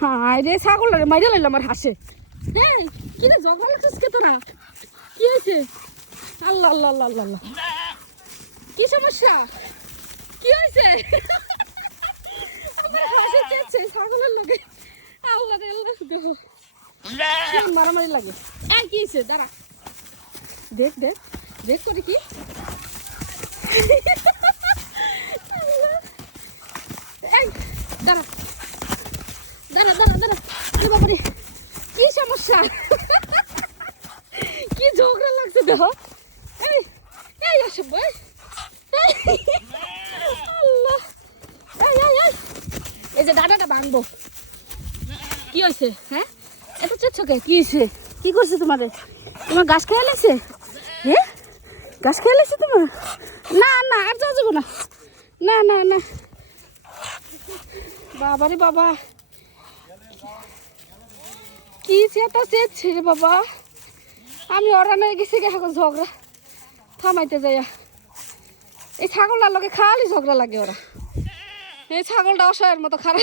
হ্যাঁ রে ছাগল রে মাইরে লাইল আমার হাসে। হ্যাঁ কি রে জগা লাগছিস কে তোরা? কি হয়েছে? আল্লাহ আল্লাহ আল্লাহ আল্লাহ আল্লাহ, কি সমস্যা? কি হয়েছে? আমার হাসে চেয়েছে ছাগলের লগে। আল্লাহ রে আল্লাহ দেহ মারামারি লাগে। এই কি হয়েছে? দাঁড়া দেখ দেখ দেখ করে কি দাঁড়া দাঁড়া দাঁড়া দাঁড়া। আরে বাবারে কি সমস্যা? কি ঝগড়া লাগছে দেহ। এই এই আসব ভাই। আল্লাহ এই এই এই এই যে দাঁড়াটা ভাঙবো। কি হয়েছে? হ্যাঁ এত চোখে কি হয়েছে? কি করছে তোমাদের? তোমার গাছ খেয়ে লাগছে? হ্যাঁ গাছ খেয়ে লাগছে তোমার? না না আর যাওয়া যাবো না। না না না বাবারে বাবা কি চেতা চেয়েছে রে বাবা। আমি অরান হয়ে গেছি এখন ঝগড়া থামাইতে যাইয়া। এই ছাগলটার লোকে খালি ঝগড়া লাগে ওরা। এই ছাগলটা অসহায়ের মতো খারাপ।